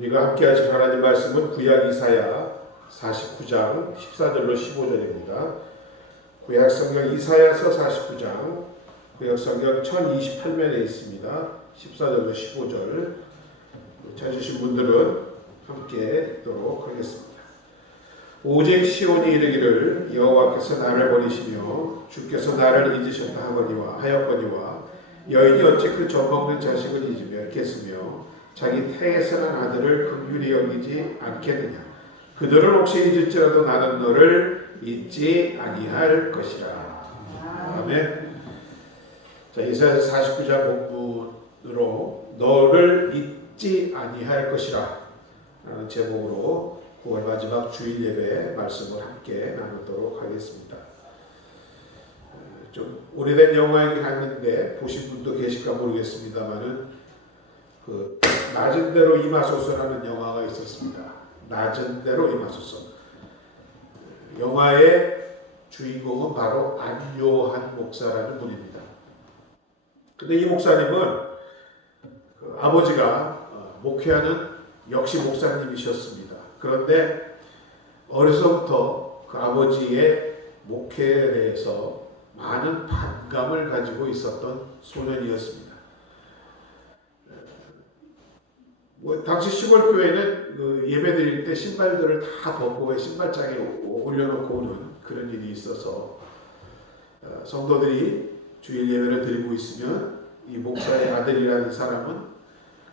우리가 함께 하실 하나님 말씀은 구약 이사야 49장 14절로 15절입니다. 구약 성경 이사야서 49장 구약 성경 1028면에 있습니다. 14절로 15절 찾으신 분들은 함께 읽도록 하겠습니다. 오직 시온이 이르기를 여호와께서 나를 버리시며 주께서 나를 잊으셨다 하였거니와 여인이 어찌 그 젖먹는 자식을 잊으겠으며 자기 태에서 난 아들을 긍휼히 여기지 않겠느냐. 그들은 혹시 잊을지라도 나는 너를 잊지 아니할 것이라. 아멘. 자, 이사야서 49장 본문으로 너를 잊지 아니할 것이라 라는 제목으로 9월 마지막 주일 예배 말씀을 함께 나누도록 하겠습니다. 좀 오래된 영화이긴 한데 보신 분도 계실까 모르겠습니다만은 그 낮은 대로 임하소서라는 영화가 있었습니다. 낮은 대로 임하소서. 영화의 주인공은 바로 안요한 목사라는 분입니다. 근데 이 목사님은 그 아버지가 목회하는 역시 목사님이셨습니다. 그런데 어려서부터 그 아버지의 목회에 대해서 많은 반감을 가지고 있었던 소년이었습니다. 당시 시골 교회는 그 예배 드릴 때 신발들을 다 벗고 신발장에 올려놓고 오는 그런 일이 있어서 성도들이 주일 예배를 드리고 있으면 이 목사의 아들이라는 사람은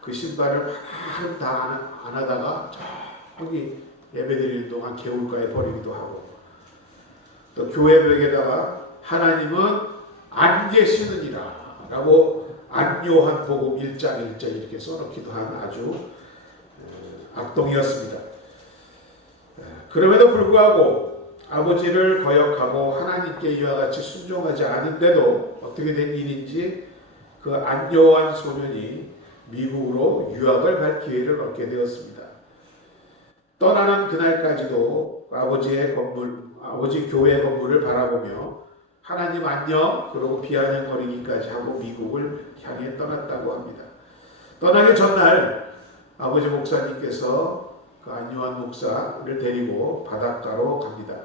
그 신발을 하나도 다 안 하다가 저기 예배 드리는 동안 개울가에 버리기도 하고, 또 교회 벽에다가 하나님은 안 계시느니라 라고 안요한 복음 1장 1절 이렇게 써놓기도 한 아주 악동이었습니다. 그럼에도 불구하고 아버지를 거역하고 하나님께 이와 같이 순종하지 않은데도 어떻게 된 일인지 그 안요한 소년이 미국으로 유학을 갈 기회를 얻게 되었습니다. 떠나는 그날까지도 아버지 교회 건물을 바라보며 하나님 안녕 그러고 비아냥거리기까지 하고 미국을 향해 떠났다고 합니다. 떠나기 전날 아버지 목사님께서 그 안요한 목사를 데리고 바닷가로 갑니다.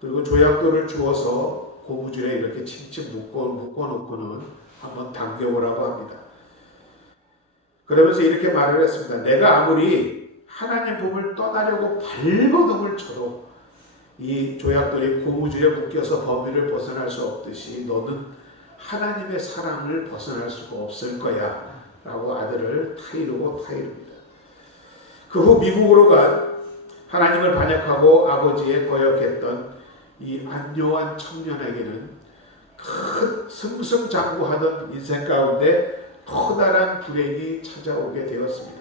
그리고 조약돌을 주어서 고무줄에 이렇게 칭칭 묶어놓고는 한번 당겨보라고 합니다. 그러면서 이렇게 말을 했습니다. 내가 아무리 하나님 품을 떠나려고 발버둥을 쳐도 이 조약돌이 고무줄에 묶여서 범위를 벗어날 수 없듯이 너는 하나님의 사랑을 벗어날 수가 없을 거야 라고 아들을 타이릅니다. 그 후 미국으로 간 하나님을 반역하고 아버지에 거역했던 이 안요한 청년에게는 큰 승승장구하던 인생 가운데 커다란 불행이 찾아오게 되었습니다.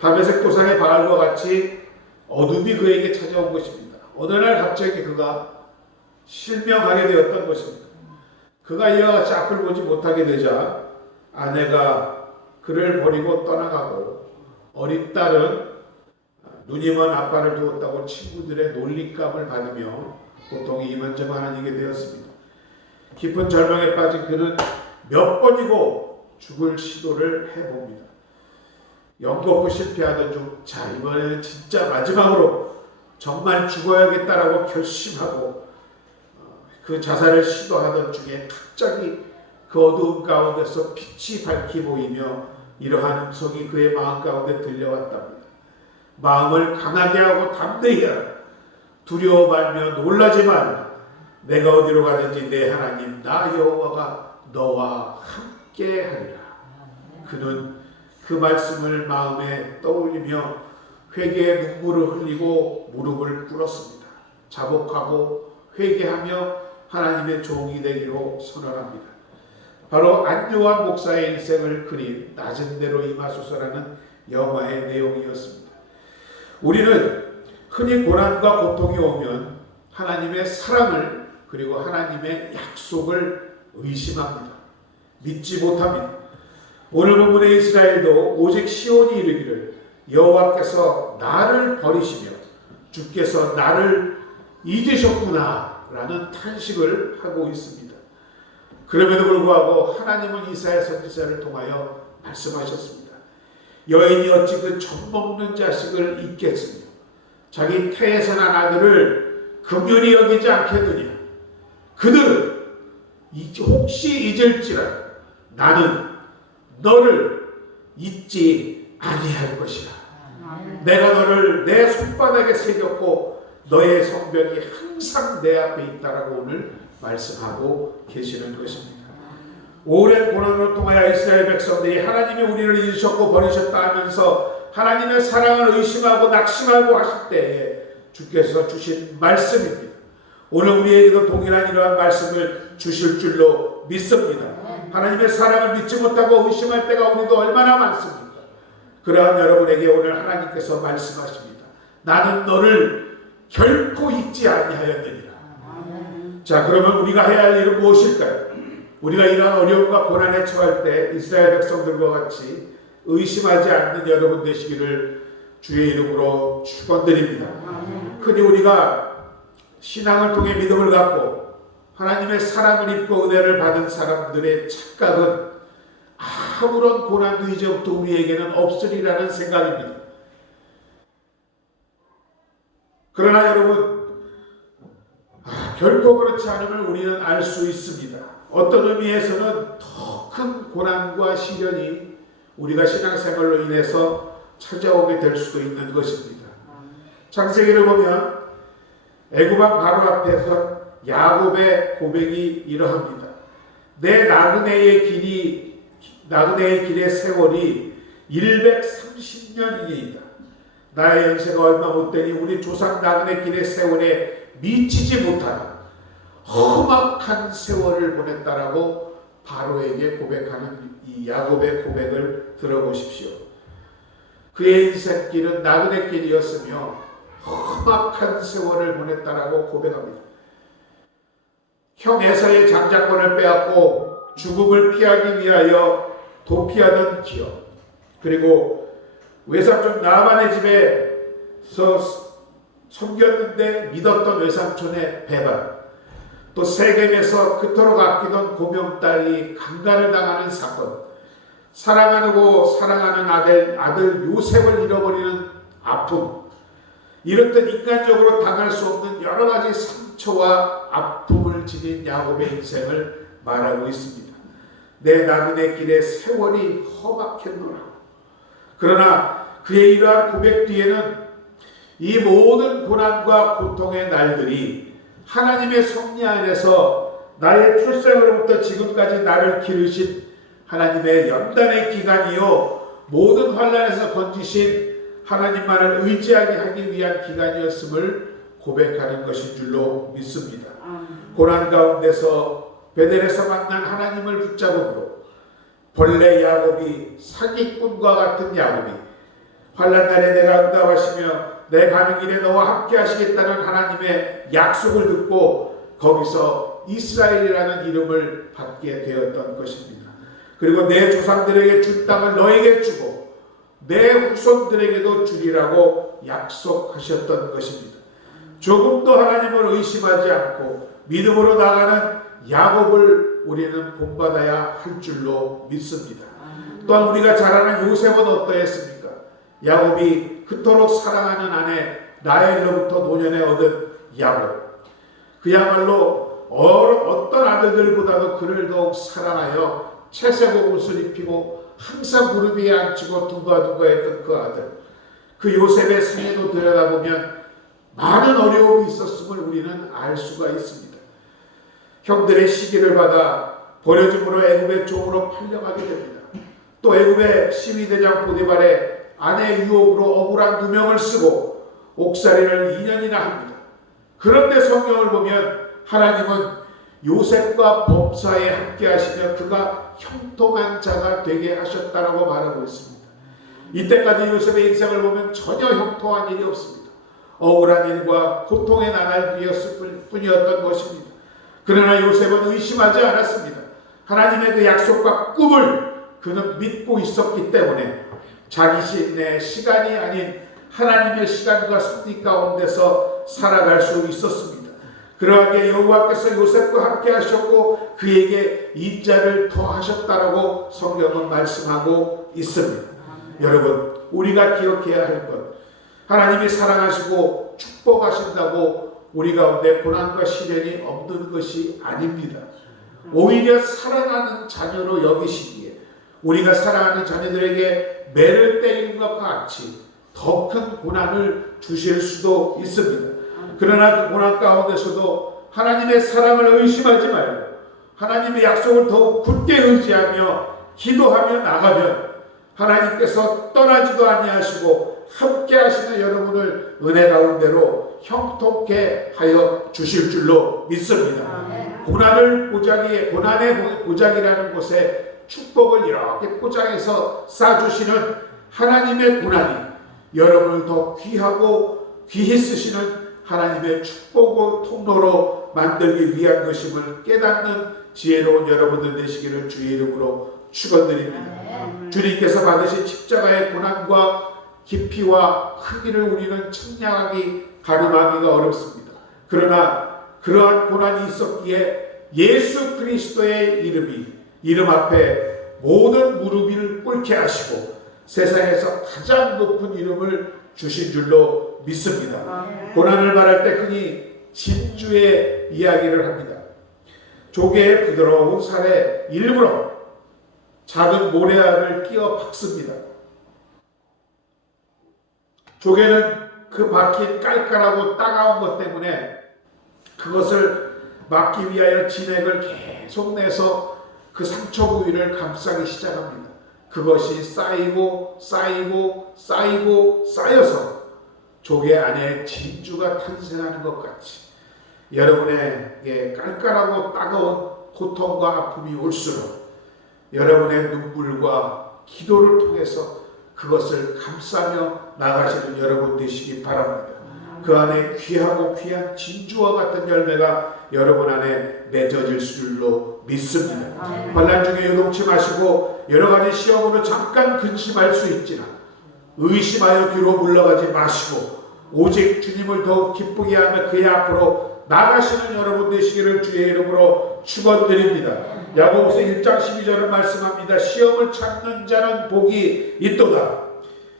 다메섹 도상의 바알과 같이 어둠이 그에게 찾아온 것입니다. 어느 날 갑자기 그가 실명하게 되었던 것입니다. 그가 이와 같이 앞을 보지 못하게 되자 아내가 그를 버리고 떠나가고 어린 딸은 눈이 먼 아빠를 두었다고 친구들의 놀림감을 받으며 고통이 이만저만하게 되었습니다. 깊은 절망에 빠진 그는 몇 번이고 죽을 시도를 해봅니다. 연거푸 실패하던 중 자 이번에는 진짜 마지막으로 정말 죽어야겠다라고 결심하고 그 자살을 시도하던 중에 갑자기 그 어두운 가운데서 빛이 밝히 보이며 이러한 음성이 그의 마음 가운데 들려왔답니다. 마음을 강하게 하고 담대히 하라. 두려워 말며 놀라지 말라. 내가 어디로 가든지 내 하나님 나 여호와가 너와 함께 하리라. 그는 그 말씀을 마음에 떠올리며 회개의 눈물을 흘리고 무릎을 꿇었습니다. 자복하고 회개하며 하나님의 종이 되기로 선언합니다. 바로 안요한 목사의 일생을 그린 낮은 대로 임하소서라는 영화의 내용이었습니다. 우리는 흔히 고난과 고통이 오면 하나님의 사랑을 그리고 하나님의 약속을 의심합니다. 믿지 못합니다. 오늘 본문의 이스라엘도 오직 시온이 이르기를 여호와께서 나를 버리시며 주께서 나를 잊으셨구나 라는 탄식을 하고 있습니다. 그럼에도 불구하고 하나님은 이사야 선지자를 통하여 말씀하셨습니다. 여인이 어찌 그 젖먹는 자식을 잊겠으며 자기 태에서 난 아들을 긍휼히 여기지 않겠느냐. 그들은 혹시 잊을지라도 나는 너를 잊지 아니할 것이라. 내가 너를 내 손바닥에 새겼고 너의 성벽이 항상 내 앞에 있다라고 오늘 말씀하고 계시는 것입니다. 오랜 고난으로 통하여 이스라엘 백성들이 하나님이 우리를 잊으셨고 버리셨다 하면서 하나님의 사랑을 의심하고 낙심하고 하실 때에 주께서 주신 말씀입니다. 오늘 우리에게도 동일한 이러한 말씀을 주실 줄로 믿습니다. 하나님의 사랑을 믿지 못하고 의심할 때가 우리도 얼마나 많습니까? 그러한 여러분에게 오늘 하나님께서 말씀하십니다. 나는 너를 결코 잊지 아니하였느니라. 자, 그러면 우리가 해야 할 일은 무엇일까요? 우리가 이러한 어려움과 고난에 처할 때 이스라엘 백성들과 같이 의심하지 않는 여러분 되시기를 주의 이름으로 축원드립니다. 흔히 우리가 신앙을 통해 믿음을 갖고 하나님의 사랑을 입고 은혜를 받은 사람들의 착각은 아무런 고난도 이제부터 우리에게는 없으리라는 생각입니다. 그러나 여러분, 결코 그렇지 않음을 우리는 알 수 있습니다. 어떤 의미에서는 더 큰 고난과 시련이 우리가 신앙생활로 인해서 찾아오게 될 수도 있는 것입니다. 창세기를 보면 애굽왕 바로 앞에서 야곱의 고백이 이러합니다. 내 나그네의 길의 세월이 130년이니이다. 나의 연세가 얼마 못되니 우리 조상 나그네 길의 세월에 미치지 못하는 험악한 세월을 보냈다라고 바로에게 고백하는 이 야곱의 고백을 들어보십시오. 그의 인생길은 나그네 길이었으며 험악한 세월을 보냈다라고 고백합니다. 형 에사의 장자권을 빼앗고 죽음을 피하기 위하여 도피하던 기업, 그리고 외삼촌 나만의 집에서 섬겼는데 믿었던 외삼촌의 배반, 또 세겜에서 그토록 아끼던 고명딸이 강간을 당하는 사건, 사랑하는 아들 요셉을 잃어버리는 아픔, 이렇듯 인간적으로 당할 수 없는 여러 가지 상처와 아픔을 지닌 야곱의 인생을 말하고 있습니다. 내 나그네 길의 세월이 험악했노라. 그러나 그의 이러한 고백 뒤에는 이 모든 고난과 고통의 날들이 하나님의 섭리 안에서 나의 출생으로부터 지금까지 나를 기르신 하나님의 연단의 기간이요 모든 환난에서 건지신 하나님만을 의지하게 하기 위한 기간이었음을 고백하는 것인 줄로 믿습니다. 고난 가운데서 베델에서 만난 하나님을 붙잡음으로 본래 야곱이 사기꾼과 같은 야곱이 환난 날에 내가 응답하시며 내 가는 길에 너와 함께 하시겠다는 하나님의 약속을 듣고 거기서 이스라엘이라는 이름을 받게 되었던 것입니다. 그리고 내 조상들에게 준 땅을 너에게 주고 내 후손들에게도 주리라고 약속하셨던 것입니다. 조금도 하나님을 의심하지 않고 믿음으로 나가는 야곱을 우리는 본받아야 할 줄로 믿습니다. 또한 우리가 잘 아는 요셉은 어떠했습니까? 야곱이 그토록 사랑하는 아내 라헬로부터 노년에 얻은 야곱, 그야말로 어떤 아들들보다도 그를 더욱 사랑하여 채색 옷을 입히고 항상 무릎 위에 앉히고 둥가둥가했던 그 아들, 그 요셉의 생애도 들여다보면 많은 어려움이 있었음을 우리는 알 수가 있습니다. 형들의 시기를 받아 버려짐으로 애굽의 종으로 팔려가게 됩니다. 또 애굽의 시위대장 보디발의 아내 유혹으로 억울한 누명을 쓰고 옥살이를 2년이나 합니다. 그런데 성경을 보면 하나님은 요셉과 범사에 함께 하시며 그가 형통한 자가 되게 하셨다라고 말하고 있습니다. 이때까지 요셉의 인생을 보면 전혀 형통한 일이 없습니다. 억울한 일과 고통의 나날이었을 뿐이었던 것입니다. 그러나 요셉은 의심하지 않았습니다. 하나님의 그 약속과 꿈을 그는 믿고 있었기 때문에 자기의 시간이 아닌 하나님의 시간과 섭리 가운데서 살아갈 수 있었습니다. 그러하게 여호와께서 요셉과 함께 하셨고 그에게 인자를 더하셨다라고 성경은 말씀하고 있습니다. 여러분, 우리가 기억해야 할 것, 하나님이 사랑하시고 축복하신다고 우리 가운데 고난과 시련이 없는 것이 아닙니다. 오히려 사랑하는 자녀로 여기시기에 우리가 사랑하는 자녀들에게 매를 때리는 것과 같이 더 큰 고난을 주실 수도 있습니다. 그러나 그 고난 가운데서도 하나님의 사랑을 의심하지 말고 하나님의 약속을 더욱 굳게 의지하며 기도하며 나가면 하나님께서 떠나지도 아니하시고 함께 하시는 여러분을 은혜 가운데로 형통케 하여 주실 줄로 믿습니다. 고난의 보자기라는 곳에 축복을 이렇게 포장해서 싸주시는 하나님의 고난이 여러분을 더 귀하고 귀히 쓰시는 하나님의 축복의 통로로 만들기 위한 것임을 깨닫는 지혜로운 여러분들 되시기를 주의 이름으로 축원드립니다. 주님께서 받으신 십자가의 고난과 깊이와 크기를 우리는 청량하게 가늠하기가 어렵습니다. 그러나 그러한 고난이 있었기에 예수 그리스도의 이름 앞에 모든 무릎을 꿇게 하시고 세상에서 가장 높은 이름을 주신 줄로 믿습니다. 고난을 말할 때 흔히 진주의 이야기를 합니다. 조개의 부드러운 살에 일부러 작은 모래알을 끼워 박습니다. 조개는 그 박힌 깔깔하고 따가운 것 때문에 그것을 막기 위하여 진액을 계속 내서 그 상처 부위를 감싸기 시작합니다. 그것이 쌓이고 쌓여서 조개 안에 진주가 탄생하는 것 같이 여러분에게 깔깔하고 따가운 고통과 아픔이 올수록 여러분의 눈물과 기도를 통해서 그것을 감싸며 나가시는 여러분 되시기 바랍니다. 그 안에 귀하고 귀한 진주와 같은 열매가 여러분 안에 맺어질 줄로 믿습니다. 환난 중에 요동치 마시고 여러 가지 시험으로 잠깐 근심할 수 있지만 의심하여 뒤로 물러가지 마시고 오직 주님을 더욱 기쁘게 하며 그의 앞으로 나가시는 여러분 되시기를 주의 이름으로 축원드립니다. 야고보서 1장 12절을 말씀합니다. 시험을 참는 자는 복이 있도다.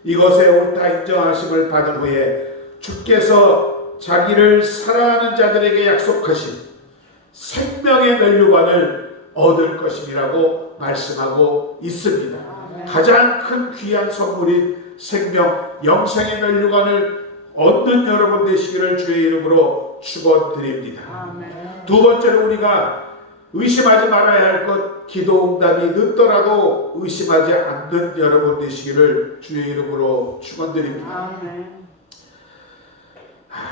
이것에 옳다 인정하심을 받은 후에 주께서 자기를 사랑하는 자들에게 약속하신 생명의 면류관을 얻을 것이라고 말씀하고 있습니다. 가장 큰 귀한 선물인 생명, 영생의 면류관을 얻는 여러분 되시기를 주의 이름으로 축원드립니다. 두 번째로 우리가 의심하지 말아야 할 것, 기도 응답이 늦더라도 의심하지 않는 여러분 되시기를 주의 이름으로 축원드립니다.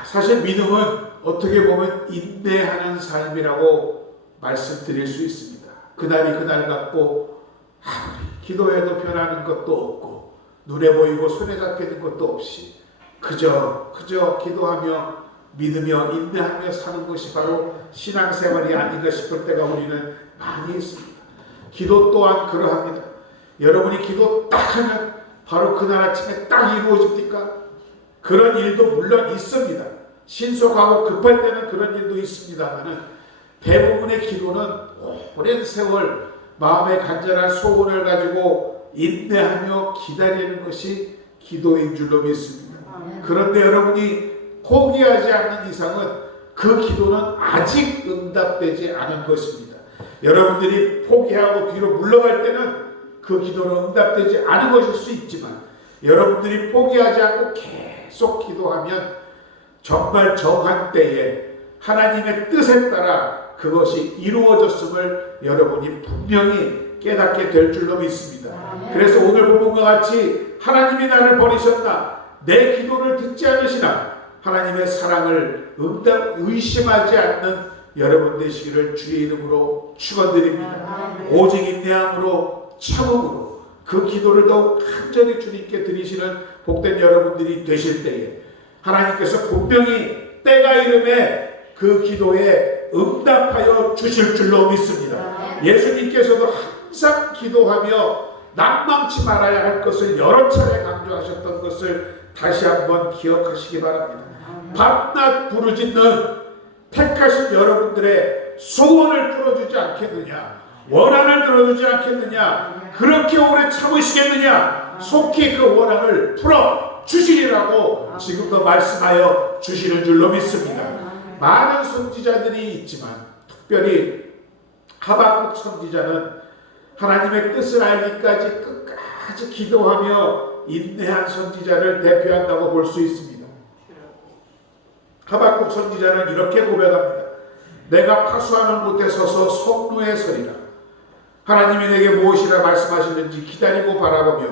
사실 믿음은 어떻게 보면 인내하는 삶이라고 말씀드릴 수 있습니다. 그날이 그날 같고 아무리 기도해도 변하는 것도 없고 눈에 보이고 손에 잡히는 것도 없이 그저 기도하며 믿으며 인내하며 사는 것이 바로 신앙생활이 아닌가 싶을 때가 우리는 많이 있습니다. 기도 또한 그러합니다. 여러분이 기도 딱 하면 바로 그날 아침에 딱 이루어집니까? 그런 일도 물론 있습니다. 신속하고 급할 때는 그런 일도 있습니다만 대부분의 기도는 오랜 세월 마음의 간절한 소원을 가지고 인내하며 기다리는 것이 기도인 줄로 믿습니다. 그런데 여러분이 포기하지 않는 이상은 그 기도는 아직 응답되지 않은 것입니다. 여러분들이 포기하고 뒤로 물러갈 때는 그 기도는 응답되지 않은 것일 수 있지만 여러분들이 포기하지 않고 계속 기도하면 정말 정한 때에 하나님의 뜻에 따라 그것이 이루어졌음을 여러분이 분명히 깨닫게 될 줄로 믿습니다. 그래서 오늘 본문과 같이 하나님이 나를 버리셨나 내 기도를 듣지 않으시나 하나님의 사랑을 의심하지 않는 여러분 되시기를 주의 이름으로 축원드립니다. 오직 인내함으로 참음으로 그 기도를 더욱 간절히 주님께 드리시는 복된 여러분들이 되실 때에 하나님께서 분명히 때가 이름에 그 기도에 응답하여 주실 줄로 믿습니다. 예수님께서도 항상 기도하며 낙망치 말아야 할 것을 여러 차례 강조하셨던 것을 다시 한번 기억하시기 바랍니다. 밤낮 부르짖는 택하신 여러분들의 소원을 풀어주지 않겠느냐, 원한을 들어주지 않겠느냐, 그렇게 오래 참으시겠느냐, 속히 그 원한을 풀어 주시리라고 지금도 말씀하여 주시는 줄로 믿습니다. 많은 선지자들이 있지만 특별히 하박국 선지자는 하나님의 뜻을 알기까지 끝까지 기도하며 인내한 선지자를 대표한다고 볼 수 있습니다. 하박국 선지자는 이렇게 고백합니다. 내가 파수하는 곳에 서서 성루에 서리라. 하나님이 내게 무엇이라 말씀하시는지 기다리고 바라보며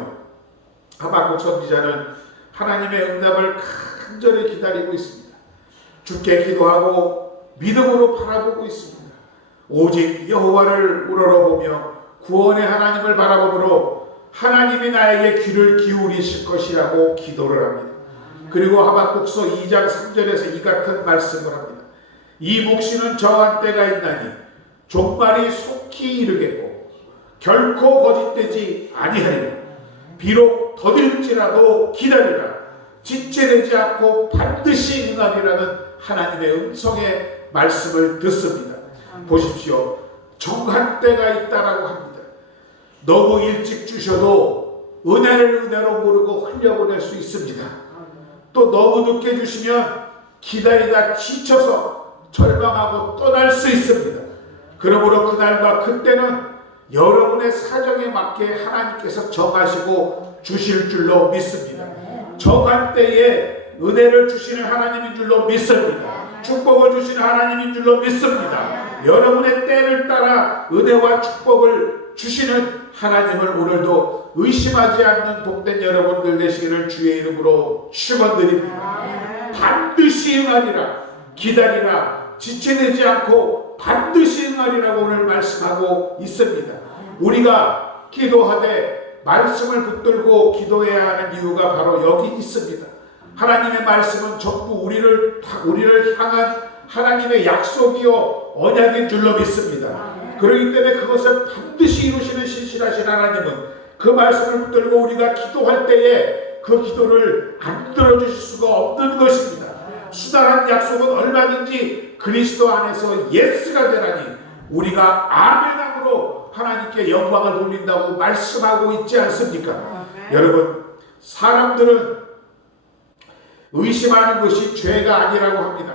하박국 선지자는 하나님의 응답을 간절히 기다리고 있습니다. 주께 기도하고 믿음으로 바라보고 있습니다. 오직 여호와를 우러러보며 구원의 하나님을 바라보므로 하나님이 나에게 귀를 기울이실 것이라고 기도를 합니다. 그리고 하박국서 2장 3절에서 이 같은 말씀을 합니다. 이 묵시는 저한 때가 있나니 종말이 속히 이르겠고 결코 거짓되지 아니하리라. 비록 더딜지라도 기다리라. 지체되지 않고 반드시 응하리라는 하나님의 음성의 말씀을 듣습니다. 보십시오. 정한 때가 있다라고 합니다. 너무 일찍 주셔도 은혜를 은혜로 모르고 흘려보낼 수 있습니다. 또 너무 늦게 주시면 기다리다 지쳐서 절망하고 떠날 수 있습니다. 그러므로 그날과 그때는 여러분의 사정에 맞게 하나님께서 정하시고 주실 줄로 믿습니다. 정한 때에 은혜를 주시는 하나님인 줄로 믿습니다. 축복을 주시는 하나님인 줄로 믿습니다. 여러분의 때를 따라 은혜와 축복을 주시는 하나님을 오늘도 의심하지 않는 복된 여러분들 되시기를 주의 이름으로 축원드립니다. 반드시 응하리라. 기다리라. 지체되지 않고 반드시 응하리라고 오늘 말씀하고 있습니다. 우리가 기도하되 말씀을 붙들고 기도해야 하는 이유가 바로 여기 있습니다. 하나님의 말씀은 전부 우리를 향한 하나님의 약속이요 언약인 줄로 믿습니다. 그렇기 때문에 그것을 반드시 이루시는 신실하신 하나님은 그 말씀을 붙들고 우리가 기도할 때에 그 기도를 안 들어주실 수가 없는 것입니다. 수단한 약속은 얼마든지 그리스도 안에서 예스가 되라니 우리가 아멘함으로 하나님께 영광을 돌린다고 말씀하고 있지 않습니까? 여러분, 사람들은 의심하는 것이 죄가 아니라고 합니다.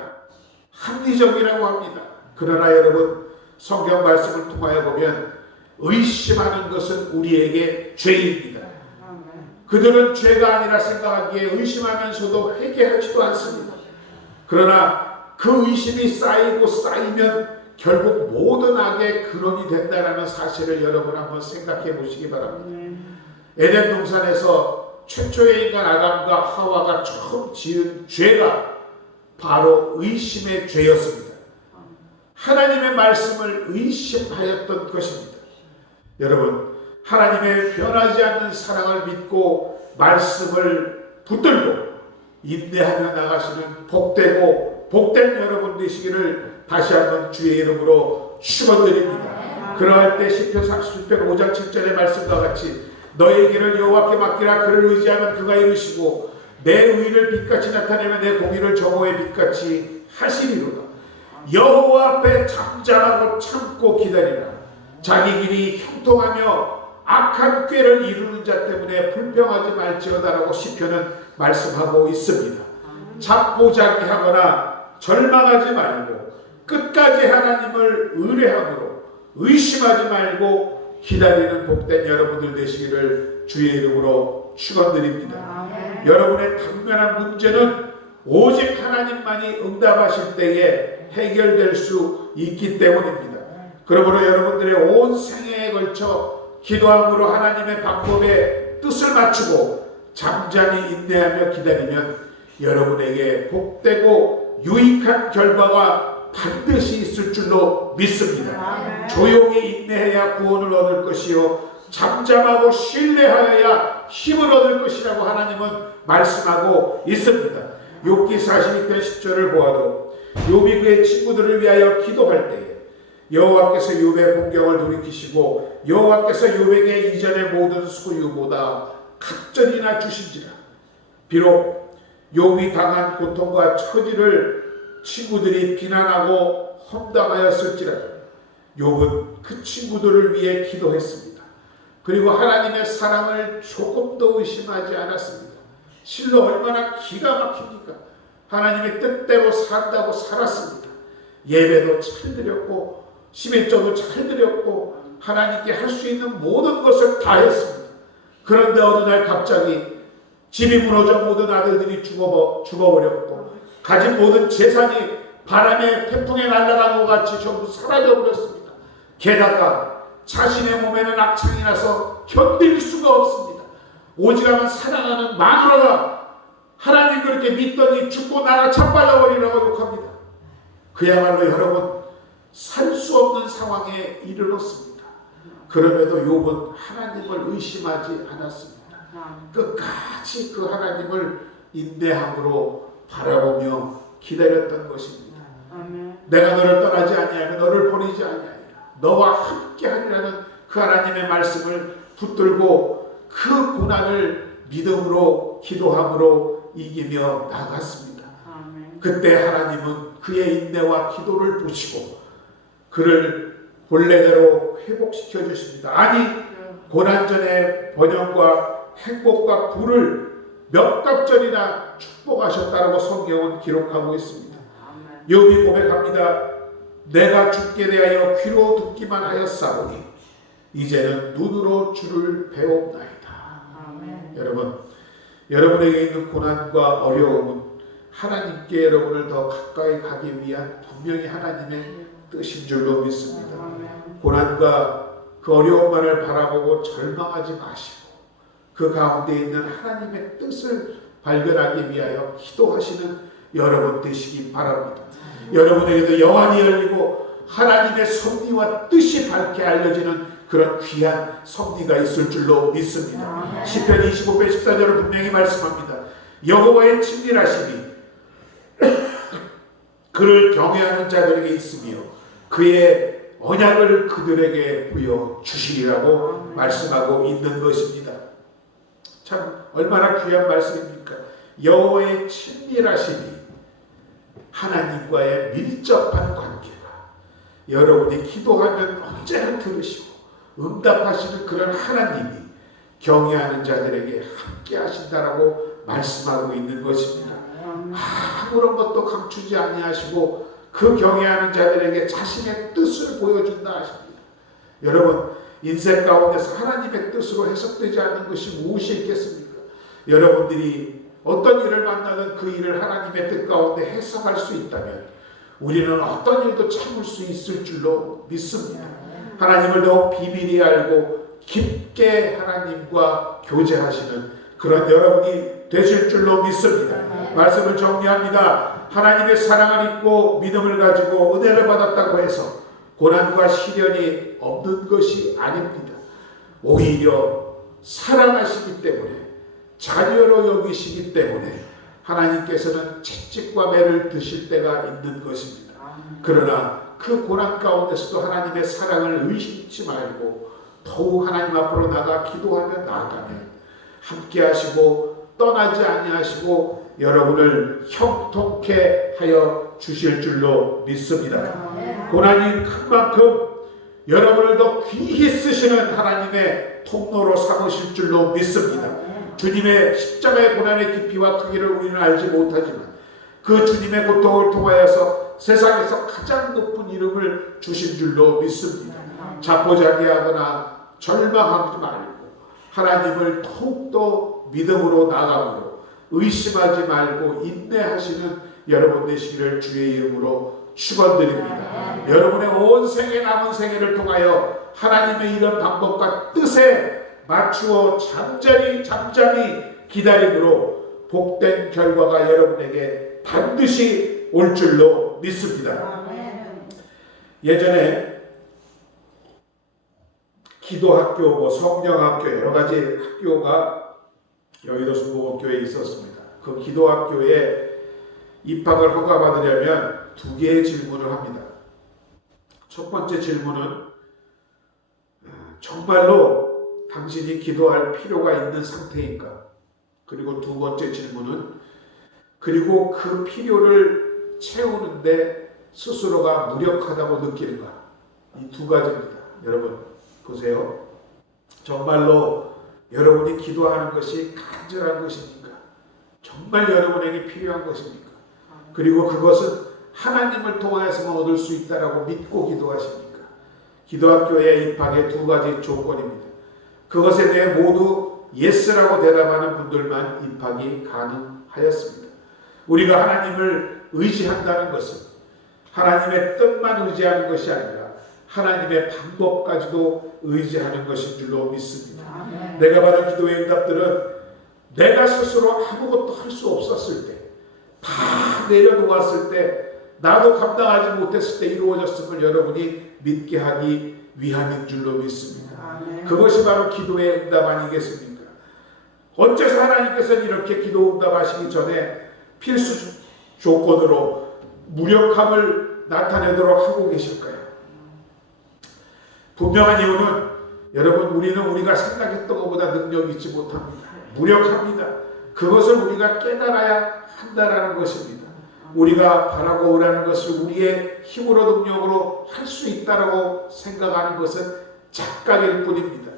합리적이라고 합니다. 그러나 여러분, 성경 말씀을 통하여 보면 의심하는 것은 우리에게 죄입니다. 그들은 죄가 아니라 생각하기에 의심하면서도 회개하지도 않습니다. 그러나 그 의심이 쌓이고 쌓이면 결국 모든 악의 근원이 된다는 사실을 여러분 한번 생각해 보시기 바랍니다. 에덴 동산에서 최초의 인간 아담과 하와가 처음 지은 죄가 바로 의심의 죄였습니다. 하나님의 말씀을 의심하였던 것입니다. 여러분, 하나님의 변하지 않는 사랑을 믿고 말씀을 붙들고 인내하며 나가시는 복된 여러분 되시기를 다시 한번 주의 이름으로 축원드립니다. 그러할 때 시편 37편 5장 7절의 말씀과 같이 너의 길을 여호와께 맡기라. 그를 의지하면 그가 이루시고 내 의를 빛같이 나타내며 내 공의를 정오의 빛같이 하시리로다. 여호와 앞에 잠잠하고 참고 기다리라. 자기 길이 형통하며 악한 꾀를 이루는 자 때문에 불평하지 말지어다라고 시편은 말씀하고 있습니다. 잡보자기하거나 절망하지 말고 끝까지 하나님을 의뢰함으로 의심하지 말고 기다리는 복된 여러분들 되시기를 주의 이름으로 축원드립니다. 여러분의 당면한 문제는 오직 하나님만이 응답하실 때에 해결될 수 있기 때문입니다. 그러므로 여러분들의 온 생애에 걸쳐 기도함으로 하나님의 방법에 뜻을 맞추고 잠잠히 인내하며 기다리면 여러분에게 복되고 유익한 결과가 반드시 있을 줄로 믿습니다. 조용히 인내해야 구원을 얻을 것이요 잠잠하고 신뢰하여야 힘을 얻을 것이라고 하나님은 말씀하고 있습니다. 욥기 42편 10절을 보아도 욥이 그의 친구들을 위하여 기도할 때에 여호와께서 욥의 공경을 돌이키시고 여호와께서 욥에게 이전의 모든 소유보다 갑절이나 주신지라. 비록 욥이 당한 고통과 처지를 친구들이 비난하고 험담하였을지라도 욥은 그 친구들을 위해 기도했습니다. 그리고 하나님의 사랑을 조금도 의심하지 않았습니다. 실로 얼마나 기가 막힙니까? 하나님의 뜻대로 산다고 살았습니다. 예배도 잘 드렸고 11조도 잘 드렸고 하나님께 할 수 있는 모든 것을 다 했습니다. 그런데 어느 날 갑자기 집이 무너져 모든 아들들이 죽어버렸고 가진 모든 재산이 바람에 태풍에 날아간 것 같이 전부 사라져버렸습니다. 게다가 자신의 몸에는 악창이 나서 견딜 수가 없습니다. 오직하면 사랑하는 마누라가 하나님 그렇게 믿더니 죽고 나가 자빠져버리라고 욕합니다. 그야말로 여러분 살 수 없는 상황에 이르렀습니다. 그럼에도 욥은 하나님을 의심하지 않았습니다. 끝까지 그 하나님을 인내함으로 바라보며 기다렸던 것입니다. 내가 너를 떠나지 아니하며 너를 버리지 아니하리라. 너와 함께하리라는 그 하나님의 말씀을 붙들고 그 고난을 믿음으로 기도함으로 이기며 나갔습니다. 그때 하나님은 그의 인내와 기도를 보시고 그를 본래대로 회복시켜 주십니다. 아니 고난 전에 번영과 행복과 부를 몇 갑절이나 축복하셨다라고 성경은 기록하고 있습니다. 욥이 고백합니다. 내가 주께 대하여 귀로 듣기만 하였사오니 이제는 눈으로 주를 배웁나이다. 여러분, 여러분에게 있는 고난과 어려움은 하나님께 여러분을 더 가까이 가기 위한 분명히 하나님의 뜻인 줄로 믿습니다. 고난과 그 어려움만을 바라보고 절망하지 마시고 그 가운데 있는 하나님의 뜻을 발견하기 위하여 기도하시는 여러분 되시기 바랍니다. 여러분에게도 영안이 열리고 하나님의 섭리와 뜻이 밝게 알려지는 그런 귀한 섭리가 있을 줄로 믿습니다. 시편 25편 14절을 분명히 말씀합니다. 여호와의 친밀하심이 그를 경외하는 자들에게 있으며 그의 언약을 그들에게 부여 주시리라고 말씀하고 있는 것입니다. 참 얼마나 귀한 말씀입니까? 여호와의 친밀하심이 하나님과의 밀접한 관계가 여러분이 기도하면 언제나 들으시고 응답하시는 그런 하나님이 경외하는 자들에게 함께 하신다라고 말씀하고 있는 것입니다. 아무런 것도 감추지 아니하시고 그 경외하는 자들에게 자신의 뜻을 보여준다 하십니다. 여러분 인생 가운데서 하나님의 뜻으로 해석되지 않는 것이 무엇이 있겠습니까? 여러분들이 어떤 일을 만나든 그 일을 하나님의 뜻 가운데 해석할 수 있다면 우리는 어떤 일도 참을 수 있을 줄로 믿습니다. 하나님을 더 비밀히 알고 깊게 하나님과 교제하시는 그런 여러분이 되실 줄로 믿습니다. 말씀을 정리합니다. 하나님의 사랑을 입고 믿음을 가지고 은혜를 받았다고 해서 고난과 시련이 없는 것이 아닙니다. 오히려 사랑하시기 때문에 자녀로 여기시기 때문에 하나님께서는 채찍과 매를 드실 때가 있는 것입니다. 그러나 그 고난 가운데서도 하나님의 사랑을 의심치 말고 더욱 하나님 앞으로 나가 기도하며 나아가면 함께 하시고 떠나지 아니하시고 여러분을 형통케 하여 주실 줄로 믿습니다. 고난이 큰 만큼 여러분을 더 귀히 쓰시는 하나님의 통로로 삼으실 줄로 믿습니다. 주님의 십자가의 고난의 깊이와 크기를 우리는 알지 못하지만 그 주님의 고통을 통하여서 세상에서 가장 높은 이름을 주신 줄로 믿습니다. 자포자기하거나 절망하지 말고 하나님을 더욱더 믿음으로 나아가므로 의심하지 말고 인내하시는 여러분 되시기를 주의 이름으로 축원드립니다. 여러분의 온 생애 남은 생애를 통하여 하나님의 이런 방법과 뜻에 맞추어 잠잠히 기다림으로 복된 결과가 여러분에게 반드시 올 줄로 믿습니다. 예전에 기도학교, 성령학교 여러 가지 학교가 여의도 순복음교회에 있었습니다. 그 기도학교에 입학을 허가받으려면 2개의 질문을 합니다. 첫 번째 질문은 정말로 당신이 기도할 필요가 있는 상태인가? 그리고 2번째 질문은 그리고 그 필요를 채우는데 스스로가 무력하다고 느끼는가? 이 2가지입니다. 여러분 보세요. 정말로 여러분이 기도하는 것이 간절한 것입니까? 정말 여러분에게 필요한 것입니까? 그리고 그것은 하나님을 통해서만 얻을 수 있다라고 믿고 기도하십니까? 기도학교에 입학의 두 가지 조건입니다. 그것에 대해 모두 예스라고 대답하는 분들만 입학이 가능하였습니다. 우리가 하나님을 의지한다는 것은 하나님의 뜻만 의지하는 것이 아니라 하나님의 방법까지도 의지하는 것인 줄로 믿습니다. 내가 받은 기도의 응답들은 내가 스스로 아무것도 할 수 없었을 때, 다 내려놓았을 때, 나도 감당하지 못했을 때 이루어졌음을 여러분이 믿게 하기 위함인 줄로 믿습니다. 그것이 바로 기도의 응답 아니겠습니까? 어째서 하나님께서는 이렇게 기도 응답하시기 전에 필수 조건으로 무력함을 나타내도록 하고 계실까요? 분명한 이유는 여러분, 우리는 우리가 생각했던 것보다 능력이 있지 못합니다. 무력합니다. 그것을 우리가 깨달아야 한다라는 것입니다. 우리가 바라고 원하는 것을 우리의 힘으로 능력으로 할 수 있다라고 생각하는 것은 착각일 뿐입니다.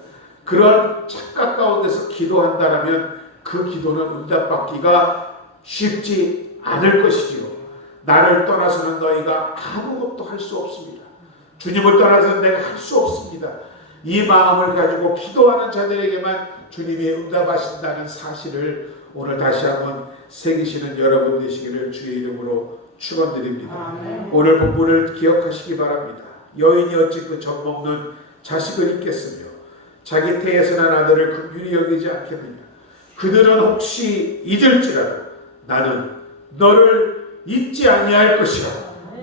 그런 착각 가운데서 기도한다라면 그 기도는 응답받기가 쉽지 않을 것이지요. 나를 떠나서는 너희가 아무것도 할 수 없습니다. 주님을 떠나서는 내가 할 수 없습니다. 이 마음을 가지고 기도하는 자들에게만 주님이 응답하신다는 사실을 오늘 다시 한번 새기시는 여러분 되시기를 주의 이름으로 축원드립니다. 오늘 본문을 기억하시기 바랍니다. 여인이 어찌 그 젖 먹는 자식을 잊겠으며 자기 태에서 난 아들을 긍휼히 여기지 않겠느냐. 그들은 혹시 잊을지라도 나는 너를 잊지 아니할 것이라.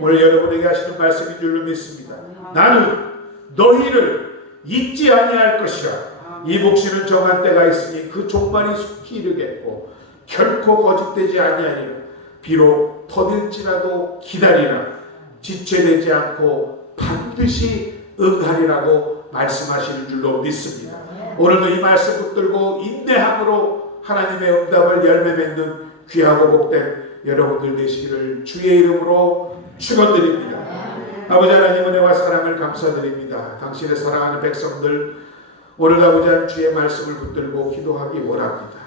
오늘 여러분에게 하시는 말씀인 줄로 믿습니다. 나는 너희를 잊지 아니할 것이라. 이 몫이는 정한 때가 있으니 그 종말이 속히 이르겠고 결코 거짓되지 아니하리라. 비록 더딜지라도 기다리라. 지체되지 않고 반드시 응하리라고 말씀하시는 줄로 믿습니다. 오늘도 이 말씀 붙들고 인내함으로 하나님의 응답을 열매 맺는 귀하고 복된 여러분들 되시기를 주의 이름으로 축원드립니다. 아버지 하나님 은혜와 사랑을 감사드립니다. 당신의 사랑하는 백성들 오늘 아버지 하나님 주의 말씀을 붙들고 기도하기 원합니다.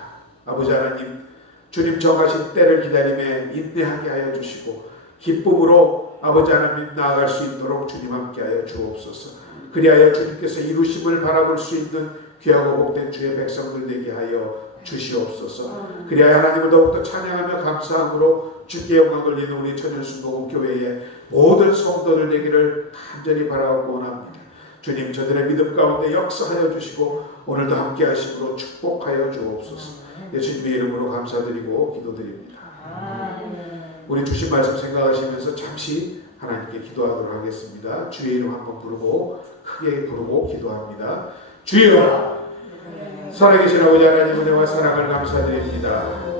아버지 하나님 주님 정하신 때를 기다림에 인내하게 하여 주시고 기쁨으로 아버지 하나님 나아갈 수 있도록 주님 함께하여 주옵소서. 그리하여 주님께서 이루심을 바라볼 수 있는 귀하고 복된 주의 백성들 되게 하여 주시옵소서. 그리하여 하나님을 더욱더 찬양하며 감사함으로 주께 영광 돌리는 우리 천연순복음교회의 모든 성도들 되기를 간절히 바라고 원합니다. 주님 저들의 믿음 가운데 역사하여 주시고 오늘도 함께 하심으로 축복하여 주옵소서. 예수님의 이름으로 감사드리고 기도드립니다. 우리 주신 말씀 생각하시면서 잠시 하나님께 기도하도록 하겠습니다. 주의 이름 한번 부르고 크게 부르고 기도합니다. 주여 살아계신 아버지 하나님 은혜와 사랑을 감사드립니다.